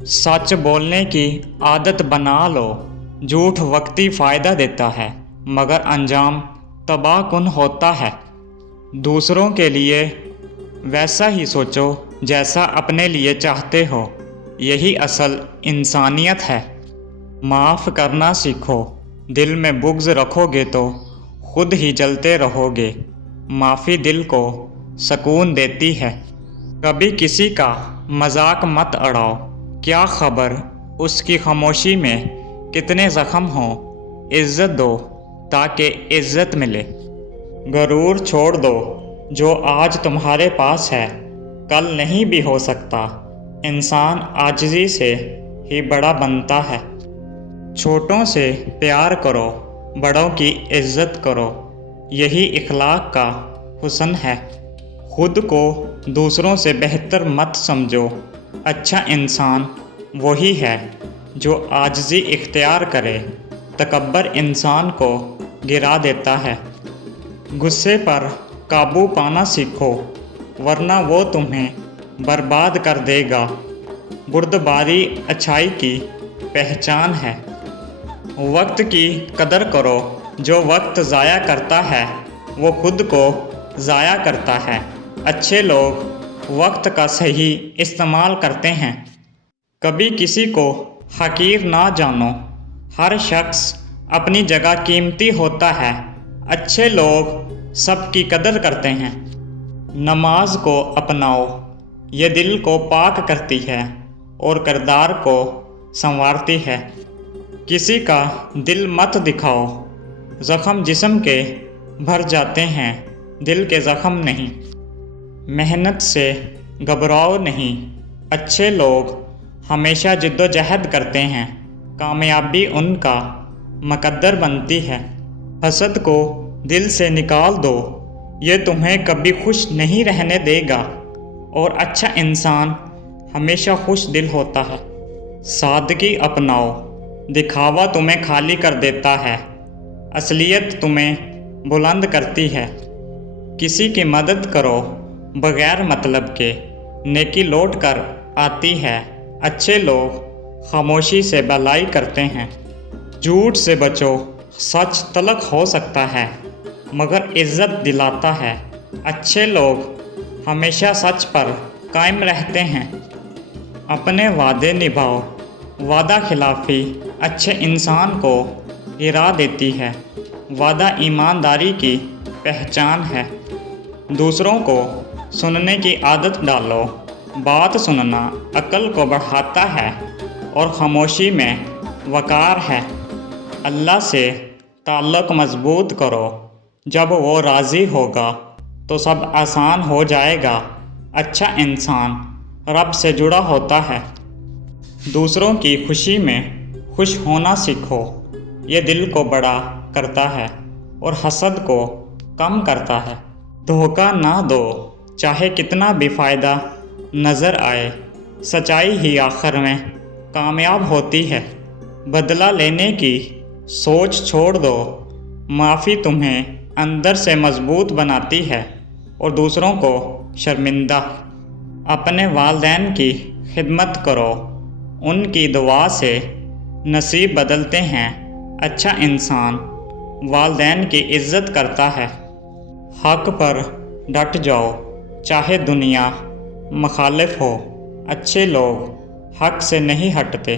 सच बोलने की आदत बना लो। झूठ वक्ती फ़ायदा देता है मगर अंजाम तबाहकुन होता है। दूसरों के लिए वैसा ही सोचो जैसा अपने लिए चाहते हो, यही असल इंसानियत है। माफ़ करना सीखो। दिल में बुग़्ज़ रखोगे तो खुद ही जलते रहोगे। माफ़ी दिल को सुकून देती है। कभी किसी का मजाक मत उड़ाओ, क्या खबर उसकी खामोशी में कितने ज़ख्म हों। इज़्ज़त दो ताकि इज़्ज़त मिले। गरूर छोड़ दो, जो आज तुम्हारे पास है कल नहीं भी हो सकता। इंसान आजिज़ी से ही बड़ा बनता है। छोटों से प्यार करो, बड़ों की इज़्ज़त करो, यही इखलाक का हुस्न है। खुद को दूसरों से बेहतर मत समझो। अच्छा इंसान वही है जो आजिज़ी इख्तियार करे। तकब्बर इंसान को गिरा देता है। गुस्से पर काबू पाना सीखो, वरना वो तुम्हें बर्बाद कर देगा। बुर्दबारी अच्छाई की पहचान है। वक्त की कदर करो, जो वक्त ज़ाया करता है वो खुद को ज़ाया करता है। अच्छे लोग वक्त का सही इस्तेमाल करते हैं। कभी किसी को हकीर ना जानो, हर शख्स अपनी जगह कीमती होता है। अच्छे लोग सबकी कदर करते हैं। नमाज को अपनाओ, ये दिल को पाक करती है और किरदार को संवारती है। किसी का दिल मत दिखाओ, ज़ख्म जिस्म के भर जाते हैं, दिल के ज़ख्म नहीं। मेहनत से घबराओ नहीं, अच्छे लोग हमेशा जिद्दोजहद करते हैं, कामयाबी उनका मुकद्दर बनती है। हसद को दिल से निकाल दो, ये तुम्हें कभी खुश नहीं रहने देगा और अच्छा इंसान हमेशा खुश दिल होता है। सादगी अपनाओ, दिखावा तुम्हें खाली कर देता है, असलियत तुम्हें बुलंद करती है। किसी की मदद करो बग़ैर मतलब के, नेकी लौट कर आती है। अच्छे लोग खामोशी से भलाई करते हैं। झूठ से बचो, सच तलख हो सकता है मगर इज़्ज़त दिलाता है। अच्छे लोग हमेशा सच पर कायम रहते हैं। अपने वादे निभाओ, वादा खिलाफ़ी अच्छे इंसान को गिरा देती है। वादा ईमानदारी की पहचान है। दूसरों को सुनने की आदत डालो, बात सुनना अक्ल को बढ़ाता है और खामोशी में वक़ार है। अल्लाह से ताल्लुक़ मज़बूत करो, जब वो राज़ी होगा तो सब आसान हो जाएगा। अच्छा इंसान रब से जुड़ा होता है। दूसरों की खुशी में खुश होना सीखो, ये दिल को बड़ा करता है और हसद को कम करता है। धोखा ना दो, चाहे कितना भी फ़ायदा नज़र आए, सच्चाई ही आखिर में कामयाब होती है। बदला लेने की सोच छोड़ दो, माफ़ी तुम्हें अंदर से मज़बूत बनाती है और दूसरों को शर्मिंदा। अपने वालिदैन की खिदमत करो, उनकी दुआ से नसीब बदलते हैं। अच्छा इंसान वालिदैन की इज़्ज़त करता है। हक़ पर डट जाओ, चाहे दुनिया मुखालिफ हो। अच्छे लोग हक़ से नहीं हटते।